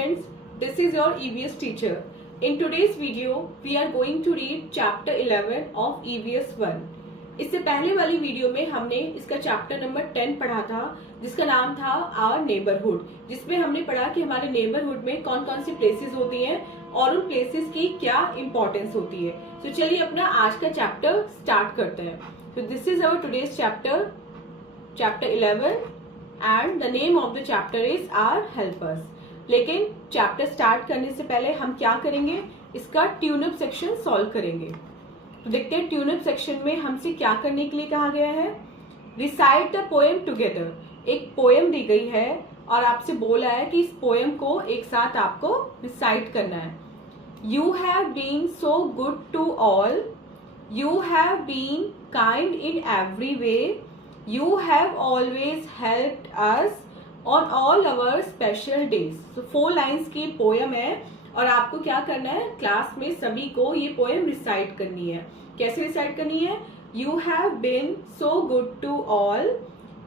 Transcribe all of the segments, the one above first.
students, this is your EVS teacher. In today's video, we are going to read chapter 11 of EVS 1. इससे पहले वाली video में हमने इसका चैप्टर नंबर 10 पढ़ा था, जिसका नाम था आवर नेबरहुड, जिसमें हमने पढ़ा कि हमारे नेबरहुड में कौन कौन सी प्लेसेस होती हैं और उन प्लेसेस की क्या इंपॉर्टेंस होती है। तो चलिए अपना आज का चैप्टर स्टार्ट करते हैं। तो this is our today's chapter, chapter 11 and the name of the chapter is our helpers. लेकिन चैप्टर स्टार्ट करने से पहले हम क्या करेंगे, इसका ट्यूनअप सेक्शन सॉल्व करेंगे। तो देखते हैं ट्यूनअप सेक्शन में हमसे क्या करने के लिए कहा गया है। Recite the poem together. एक पोएम दी गई है और आपसे बोला है कि इस पोएम को एक साथ आपको रिसाइट करना है। You have been so good to all, you have been kind in every way, you have always helped us on all our special days. तो 4 लाइन्स की पोएम है और आपको क्या करना है, क्लास में सभी को ये पोएम रिसाइट करनी है। कैसे रिसाइट करनी है? You have been so good to all,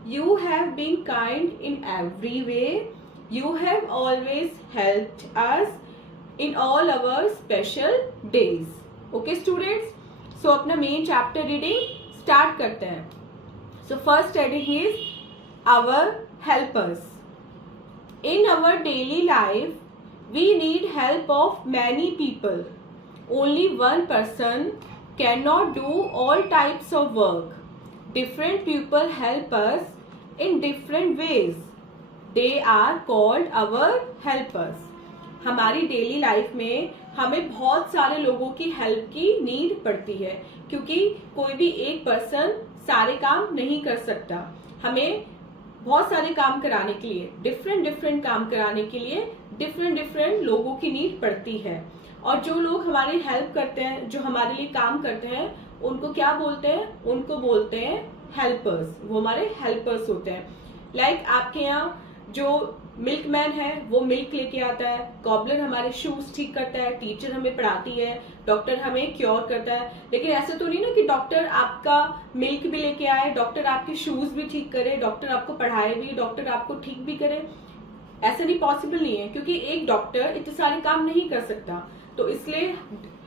you have been kind in every way, you have always helped us in all our special days. Okay students, so अपना मेन चैप्टर रीडिंग स्टार्ट करते हैं। So first heading is our helpers. In our daily life, we need help of many people. Only one person cannot do all types of work. Different people help us in different ways. They are called our helpers. हमारी daily life में हमें बहुत सारे लोगों की help की need पड़ती है, क्योंकि कोई भी एक पर्सन सारे काम नहीं कर सकता। हमें बहुत सारे काम कराने के लिए, डिफरेंट काम कराने के लिए डिफरेंट लोगों की नीड पड़ती है। और जो लोग हमारी हेल्प करते हैं, जो हमारे लिए काम करते हैं, उनको क्या बोलते हैं? उनको बोलते हैं हेल्पर्स। वो हमारे हेल्पर्स होते हैं। लाइक आपके यहाँ जो मिल्कमैन है वो मिल्क लेके आता है, कॉबलर हमारे शूज ठीक करता है, टीचर हमें पढ़ाती है, डॉक्टर हमें क्योर करता है। लेकिन ऐसा तो नहीं ना कि डॉक्टर आपका मिल्क भी लेके आए, डॉक्टर आपके शूज भी ठीक करे, डॉक्टर आपको पढ़ाए भी, डॉक्टर आपको ठीक भी करे। ऐसा नहीं, पॉसिबल नहीं है, क्योंकि एक डॉक्टर इतने सारे काम नहीं कर सकता। तो इसलिए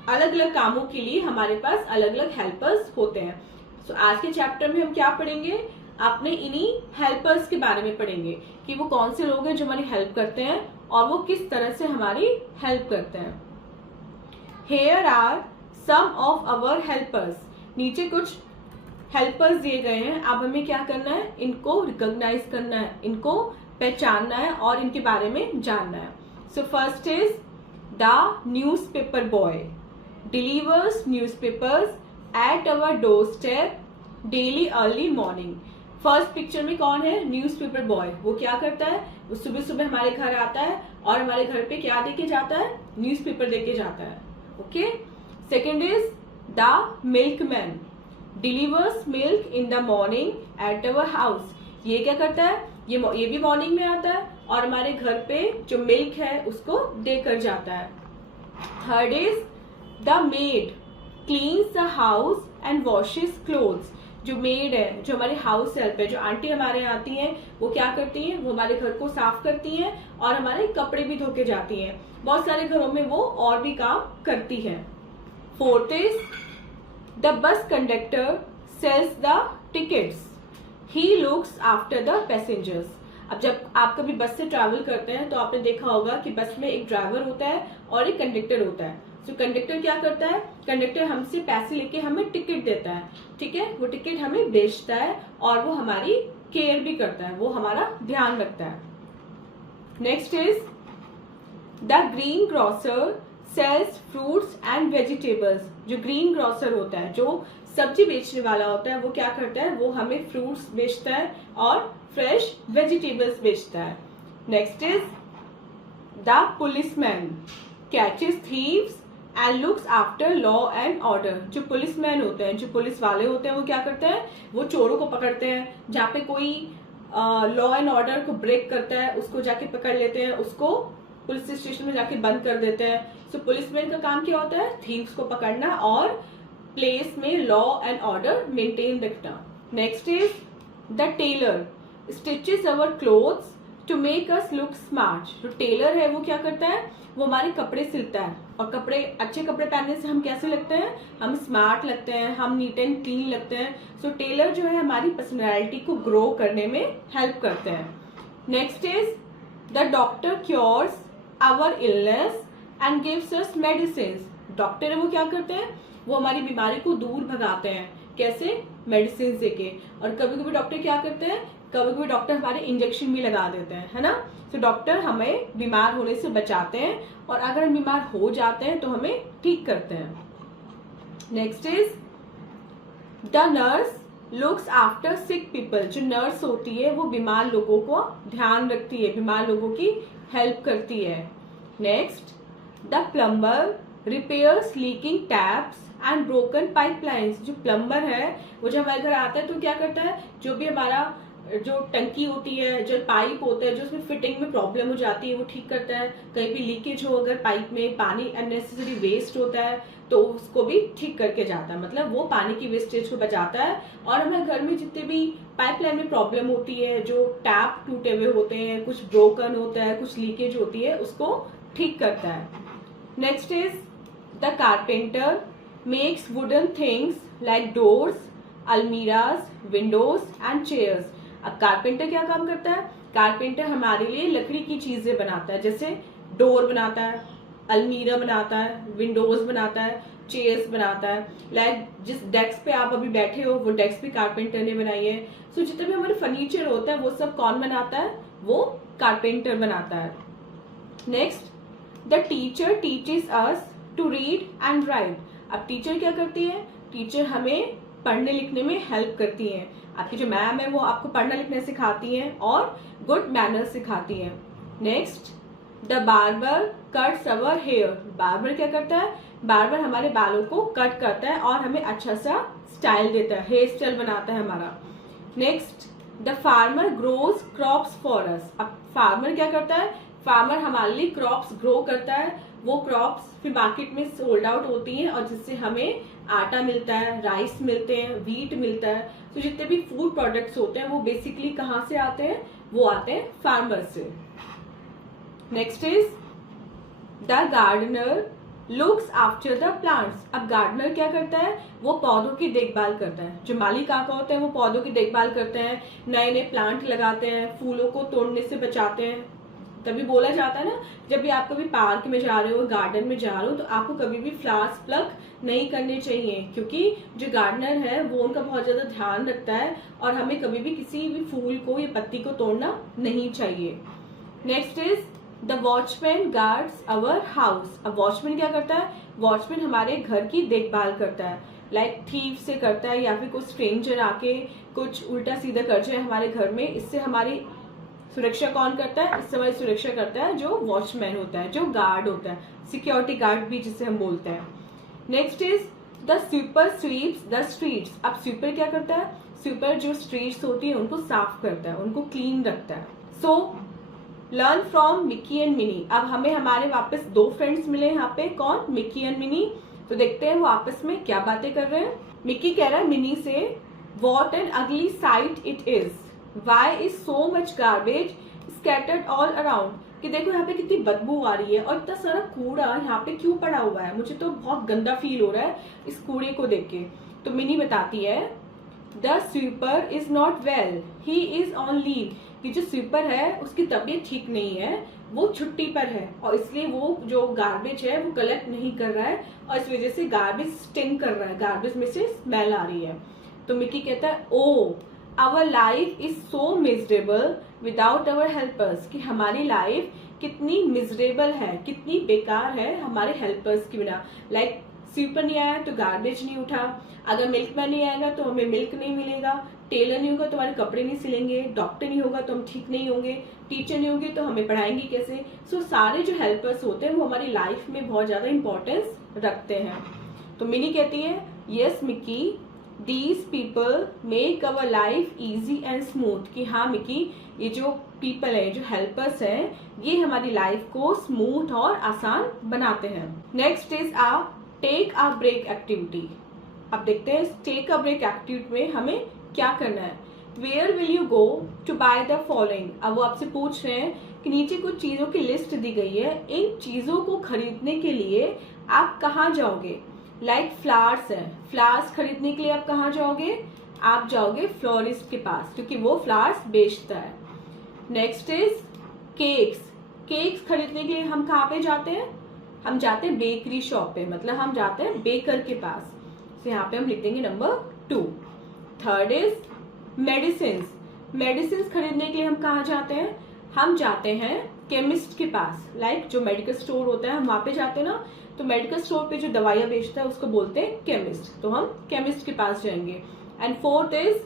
अलग अलग कामों के लिए हमारे पास अलग अलग हेल्पर्स होते हैं। सो आज के चैप्टर में हम क्या पढ़ेंगे, आपने इन्हीं हेल्पर्स के बारे में पढ़ेंगे कि वो कौन से लोग हैं जो हमारी हेल्प करते हैं और वो किस तरह से हमारी हेल्प करते हैं। Here are some of our helpers. नीचे कुछ हेल्पर्स दिए गए हैं। अब हमें क्या करना है, इनको रिकॉग्नाइज करना है, इनको पहचानना है और इनके बारे में जानना है। So first is the newspaper boy, delivers newspapers at our door step daily early morning. First picture में कौन है? Newspaper boy. वो क्या करता है? वो सुबह सुबह हमारे घर आता है और हमारे घर पे क्या देके जाता है? न्यूज़पेपर देके जाता है। Okay. Second is the milkman, delivers milk in the morning at our house. ये क्या करता है? ये भी मॉर्निंग में आता है और हमारे घर पे जो मिल्क है उसको देकर जाता है। Third is the made, cleans the house and washes clothes. जो मेड है, जो हमारे हाउस हेल्प है, जो आंटी हमारे यहाँ आती हैं, वो क्या करती हैं? वो हमारे घर को साफ करती हैं और हमारे कपड़े भी धो के जाती हैं। बहुत सारे घरों में वो और भी काम करती हैं। Fourth is the bus conductor sells the tickets, he looks after the passengers. अब जब आप कभी बस से ट्रैवल करते हैं तो आपने देखा होगा कि बस में एक ड्राइवर होता है और एक कंडक्टर होता है। तो कंडक्टर क्या करता है? कंडक्टर हमसे पैसे लेके हमें टिकट देता है, ठीक है? वो टिकट हमें बेचता है और वो हमारी केयर भी करता है, वो हमारा ध्यान रखता है। Next is the green grocer sells fruits and vegetables. जो ग्रीन ग्रोसर होता है, जो सब्जी बेचने वाला होता है, वो क्या करता है? वो हमें फ्रूट्स बेचता है और फ्रेश वेजिटेबल्स बेचता है। Next is the policeman catches thieves and looks after law and order. जो पुलिसमैन होते हैं, जो पुलिस वाले होते हैं, वो क्या करते हैं? वो चोरों को पकड़ते हैं। जहाँ पे कोई लॉ एंड ऑर्डर को ब्रेक करता है उसको जाके पकड़ लेते हैं, उसको पुलिस स्टेशन में जाके बंद कर देते हैं। सो पुलिसमैन का काम क्या होता है? थीव्स को पकड़ना और प्लेस में लॉ एंड ऑर्डर मेंटेन रखना। Next is the tailor stitches our clothes to make us look smart. जो टेलर है वो क्या करता है, वो हमारे कपड़े सिलता है, और कपड़े, अच्छे कपड़े पहनने से हम कैसे लगते हैं, हम स्मार्ट लगते हैं, हम नीट एंड क्लीन लगते हैं। सो टेलर जो है हमारी पर्सनैलिटी को ग्रो करने में हेल्प करते हैं। Next is the doctor cures our illness and gives us medicine. Doctor है वो क्या करते हैं, वो हमारी बीमारी को दूर भगाते हैं। कैसे, मेडिसिन देके। और कभी कभी डॉक्टर क्या करते हैं, कभी कभी डॉक्टर हमारे इंजेक्शन भी लगा देते हैं, है ना। तो डॉक्टर हमें बीमार होने से बचाते हैं, और अगर हम बीमार हो जाते हैं तो हमें ठीक करते हैं। Next is the nurse looks after sick people. जो नर्स होती है वो बीमार लोगों को ध्यान रखती है, बीमार लोगों की हेल्प करती है। Next, the plumber repairs leaking taps and broken pipelines. जो प्लम्बर है वो जब हमारे घर आता है तो क्या करता है, जो भी हमारा जो टंकी होती है, जो पाइप होता है, जो उसमें फिटिंग में प्रॉब्लम हो जाती है वो ठीक करता है। कहीं भी लीकेज हो, अगर पाइप में पानी अननेसेसरी वेस्ट होता है तो उसको भी ठीक करके जाता है, मतलब वो पानी की वेस्टेज को बचाता है। और हमारे घर में जितने भी पाइपलाइन में प्रॉब्लम होती है, जो टैप टूटे हुए होते हैं, कुछ ब्रोकन होता है, कुछ लीकेज होती है, उसको ठीक करता है। Next is the carpenter makes wooden things like doors, almirahs, Windows and chairs. अब कारपेंटर क्या काम करता है, कारपेंटर हमारे लिए लकड़ी की चीजें बनाता है, जैसे डोर बनाता है, अलमीरा बनाता है, विंडोज बनाता है, चेयर्स बनाता है। लाइक जिस डेस्क पे आप अभी बैठे हो वो डेस्क भी कारपेंटर ने बनाई है। सो जितने भी हमारे फर्नीचर होता है वो सब कौन बनाता है, वो कारपेंटर बनाता है। Next, the teacher teaches us to read and write. अब टीचर क्या करती है, टीचर हमें पढ़ने लिखने में हेल्प करती हैं। आपकी जो मैम है वो आपको पढ़ना लिखना सिखाती हैं और गुड मैनर्स सिखाती हैं। Next, the barber cuts our hair. Barber क्या करता है, बार्बर हमारे बालों को कट करता है और हमें अच्छा सा स्टाइल देता है, हेयर स्टाइल बनाता है हमारा। Next, the farmer grows crops for us. अब फार्मर क्या करता है, फार्मर हमारे लिए क्रॉप्स ग्रो करता है। वो क्रॉप्स फिर मार्केट में सोल्ड आउट होती हैं और जिससे हमें आटा मिलता है, राइस मिलते हैं, व्हीट मिलता है। तो जितने भी फूड प्रोडक्ट्स होते हैं वो बेसिकली कहाँ से आते हैं, वो आते हैं फार्मर से। Next is the gardener looks after the plants. अब गार्डनर क्या करता है, वो पौधों की देखभाल करता है। जो माली काका होते हैं वो पौधों की देखभाल करते हैं, नए नए प्लांट लगाते हैं, फूलों को तोड़ने से बचाते हैं। तभी बोला जाता है ना, जब भी आप कभी पार्क में जा रहे हो, गार्डन में जा रहे हो, तो आपको कभी भी फ्लावर्स प्लक नहीं करने चाहिए, क्योंकि जो गार्डनर है वो उनका बहुत ज्यादा ध्यान रखता है और हमें कभी भी किसी भी फूल को या पत्ती को तोड़ना नहीं चाहिए। Next is the watchman guards our house. अब वॉचमैन क्या करता है, वॉचमैन हमारे घर की देखभाल करता है, लाइक थीव से करता है या फिर कोई स्ट्रेंजर आके कुछ उल्टा सीधा कर जाए हमारे घर में। इससे हमारी सुरक्षा कौन करता है, इससे हमारी सुरक्षा करता है जो वॉचमैन होता है, जो गार्ड होता है, सिक्योरिटी गार्ड भी जिसे हम बोलते हैं। Next is the sweeper sweeps the streets. अब स्वीपर क्या करता है, स्वीपर जो स्ट्रीट्स होती है उनको साफ करता है, उनको क्लीन रखता है। So learn from Mickey and mini. अब हमें हमारे वापस दो फ्रेंड्स मिले यहाँ पे, कौन, मिकी एंड मिनी। तो देखते हैं वो आपस में क्या बातें कर रहे हैं। मिकी कह रहा है मिनी से, what an ugly sight it is, why is so much garbage scattered all around. कि देखो यहाँ पे कितनी बदबू आ रही है और इतना सारा कूड़ा यहाँ पे क्यों पड़ा हुआ है, मुझे तो बहुत गंदा फील हो रहा है इस कूड़े को देख के। तो मिनी बताती है, the sweeper is not well, he is on leave. कि जो स्वीपर है उसकी तबीयत ठीक नहीं है, वो छुट्टी पर है और इसलिए वो जो गार्बेज है वो कलेक्ट नहीं कर रहा है और इस वजह से गार्बेज स्टिंक कर रहा है, गार्बेज में से स्मेल आ रही है। तो मिकी कहता है, oh our life is so miserable without our helpers. कि हमारी लाइफ कितनी मिजरेबल है, कितनी बेकार है हमारे हेल्पर्स के बिना। लाइक स्वीपर नहीं आया तो गार्बेज नहीं उठा, अगर मिल्कमैन नहीं आएगा तो हमें मिल्क नहीं मिलेगा, टेलर नहीं होगा तो हमारे कपड़े नहीं सिलेंगे, डॉक्टर नहीं होगा तो हम ठीक नहीं होंगे, टीचर नहीं होंगे तो हमें पढ़ाएंगे कैसे। सो सारे जो हेल्पर्स होते हैं वो हमारी लाइफ में बहुत ज्यादा इंपॉर्टेंस रखते हैं। तो मिनी कहती है, yes Mickey, these people make our life easy and smooth. कि हाँ मिकी, ये जो पीपल है, जो हेल्पर्स हैं, ये हमारी लाइफ को स्मूथ और आसान बनाते हैं। Next is a take a break activity. अब देखते हैं टेक अ ब्रेक एक्टिविटी में हमें क्या करना है। Where will you go to buy the following. अब वो आपसे पूछ रहे हैं कि नीचे कुछ चीजों की लिस्ट दी गई है, इन चीजों को खरीदने के लिए आप कहाँ जाओगे। लाइक फ्लावर्स है, फ्लावर्स खरीदने के लिए आप कहाँ जाओगे, आप जाओगे फ्लोरिस्ट के पास क्योंकि वो फ्लावर्स बेचता है। नेक्स्ट इज केक्स, केक्स खरीदने के लिए हम कहाँ पे जाते हैं, हम जाते हैं बेकरी शॉप पे, मतलब हम जाते हैं बेकर के पास। तो यहाँ पे हम लिख देंगे number 2। Third is medicine, medicine खरीदने के लिए हम कहाँ जाते हैं, हम जाते हैं केमिस्ट के पास। लाइक जो मेडिकल स्टोर होता है हम वहां पे जाते हैं ना, तो मेडिकल स्टोर पे जो दवाइयां बेचता है उसको बोलते हैं केमिस्ट, तो हम केमिस्ट के पास जाएंगे। And fourth is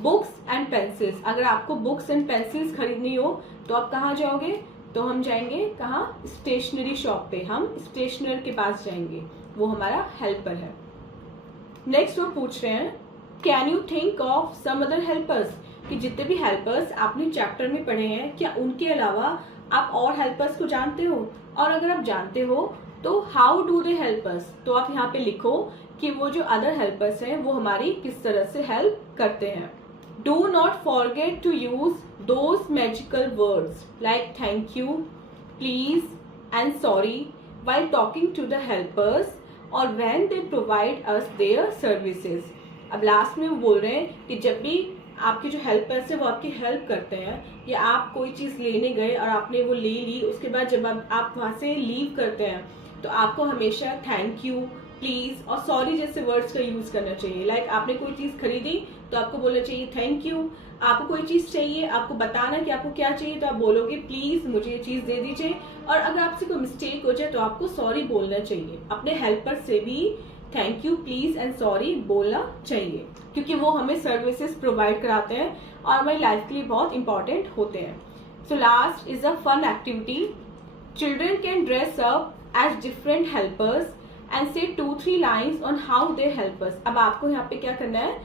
books and pencils, अगर आपको बुक्स एंड पेंसिल्स खरीदनी हो तो आप कहाँ जाओगे, तो हम जाएंगे कहाँ, स्टेशनरी शॉप पे, हम स्टेशनर के पास जाएंगे, वो हमारा हेल्पर है। नेक्स्ट वो पूछ रहे हैं can you think of some other helpers, कि जितने भी हेल्पर्स आपने चैप्टर में पढ़े हैं क्या उनके अलावा आप और हेल्पर्स को जानते हो, और अगर आप जानते हो तो हाउ डू दे हेल्प अस, तो आप यहाँ पे लिखो कि वो जो अदर हेल्पर्स हैं वो हमारी किस तरह से हेल्प करते हैं। Do not forget to use those magical words like thank you, please and sorry while talking to the helpers or when they provide us their services। अब लास्ट में वो बोल रहे हैं कि जब भी आपके जो हेल्पर्स है वो आपकी हेल्प करते हैं, या आप कोई चीज लेने गए और आपने वो ले ली, उसके बाद जब आप वहां से लीव करते हैं तो आपको हमेशा थैंक यू, प्लीज और सॉरी जैसे वर्ड्स का यूज करना चाहिए। लाइक आपने कोई चीज खरीदी तो आपको बोलना चाहिए थैंक यू, आपको कोई चीज चाहिए, आपको बताना कि आपको क्या चाहिए तो आप बोलोगे प्लीज मुझे ये चीज दे दीजिए, और अगर आपसे कोई मिस्टेक हो जाए तो आपको सॉरी बोलना चाहिए। अपने हेल्पर से भी thank you, please and sorry बोलना चाहिए क्योंकि वो हमें सर्विसेज प्रोवाइड कराते हैं और हमारी लाइफ के लिए बहुत इंपॉर्टेंट होते हैं। So last is a fun activity, children can dress up as different helpers and say 2-3 lines on how they help us. अब आपको यहाँ पे क्या करना है,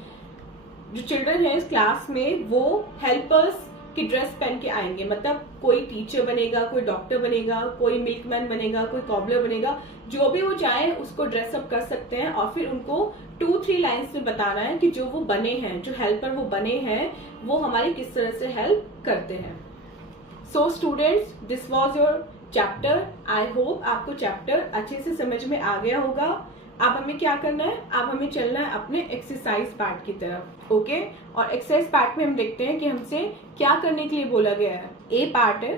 जो चिल्ड्रन है इस क्लास में वो हेल्पर्स की ड्रेस पहन के आएंगे, मतलब कोई टीचर बनेगा, कोई डॉक्टर बनेगा, कोई मिल्कमैन बनेगा, कोई कॉबलर बनेगा, जो भी वो चाहे उसको ड्रेसअप कर सकते हैं और फिर उनको 2-3 लाइन्स में बताना है कि जो वो बने हैं, जो हेल्पर वो बने हैं वो हमारी किस तरह से हेल्प करते हैं। सो students, this was your chapter. I hope आपको चैप्टर अच्छे से समझ में आ गया होगा। अब हमें क्या करना है, अब हमें चलना है अपने एक्सरसाइज पार्ट की तरफ। ओके, और एक्सरसाइज पार्ट में हम देखते हैं कि हमसे क्या करने के लिए बोला गया है। ए पार्ट है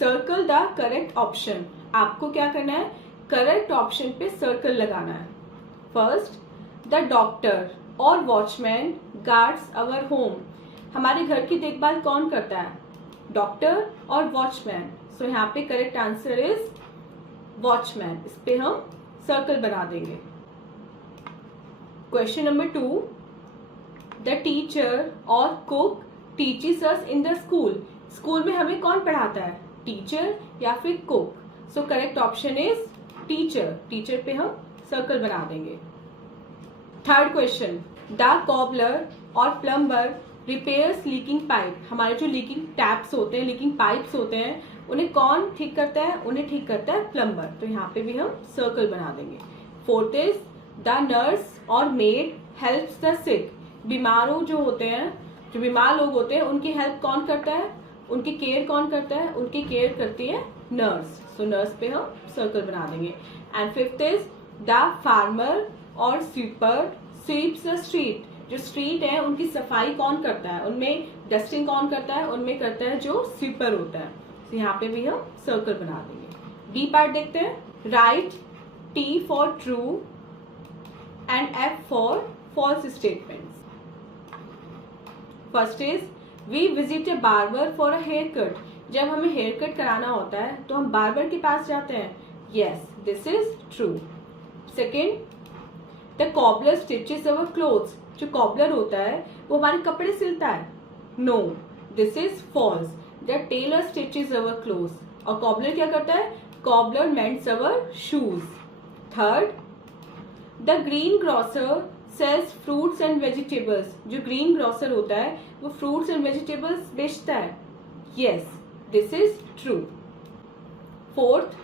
सर्कल द करेक्ट ऑप्शन। आपको क्या करना है, करेक्ट ऑप्शन पे सर्कल लगाना है। फर्स्ट, द डॉक्टर और वॉचमैन गार्ड्स अवर होम। हमारे घर की देखभाल कौन करता है, डॉक्टर और वॉचमैन। सो यहाँ पे करेक्ट आंसर इज वॉचमैन, इस पे हम सर्कल बना देंगे। क्वेश्चन नंबर 2, द टीचर और cook teaches us in the school. School में हमें कौन पढ़ाता है, टीचर या फिर cook. So correct option is teacher, teacher पे हम सर्कल बना देंगे। थर्ड क्वेश्चन, द कॉबलर और प्लम्बर रिपेयर्स लीकिंग पाइप। हमारे जो लीकिंग टैप्स होते हैं, लीकिंग पाइप्स होते हैं, उन्हें कौन ठीक करता है, उन्हें ठीक करता है प्लम्बर, तो यहाँ पे भी हम सर्कल बना देंगे। फोर्थ इज द नर्स और मेड हेल्प्स द सिक। बीमारों जो होते हैं, जो बीमार लोग होते हैं उनकी हेल्प कौन करता है, उनकी केयर कौन करता है, उनकी केयर करती है नर्स। सो नर्स पे हम सर्कल बना देंगे। And fifth is the farmer और स्वीपर स्वीप्स द स्ट्रीट। जो स्ट्रीट है उनकी सफाई कौन करता है, उनमें डस्टिंग कौन करता है, उनमें करता है जो स्वीपर होता है। तो यहाँ पे भी हम सर्कल बना देंगे। डी पार्ट देखते हैं, write T for true and F for false statements. First is we visit a barber for a haircut. जब हमें हेयर कट कराना होता है तो हम बार्बर के पास जाते हैं, yes this is true. Second, the cobbler stitches our clothes. जो कॉबलर होता है वो हमारे कपड़े सिलता है, no this is false. The tailor stitches our clothes, और कॉबलर क्या करता है, cobbler mends our shoes. Third, the green grocer sells fruits and vegetables. जो ग्रीन ग्रोसर होता है वो फ्रूट्स एंड वेजिटेबल्स बेचता है, yes this is true. Fourth,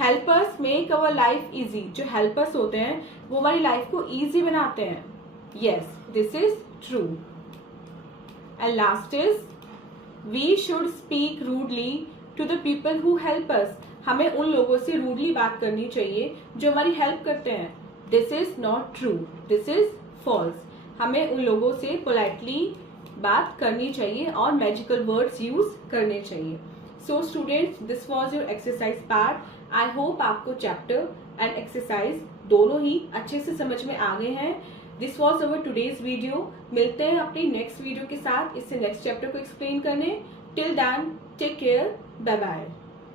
helpers make our life easy. जो हेल्पर्स होते हैं वो हमारी लाइफ को इजी बनाते हैं, yes this is true. And last is we should speak rudely to the people who help us. हमें उन लोगों से रूडली बात करनी चाहिए जो हमारी हेल्प करते हैं। This is not true, this is false. हमें उन लोगों से पोलाइटली बात करनी चाहिए और मैजिकल वर्ड्स यूज करने चाहिए। So students, this was your exercise part. I hope आपको चैप्टर एंड एक्सरसाइज दोनों ही अच्छे से समझ में आ गए हैं। This was our today's video. मिलते हैं अपने नेक्स्ट वीडियो के साथ इससे नेक्स्ट चैप्टर को एक्सप्लेन करने। Till then take care, bye bye.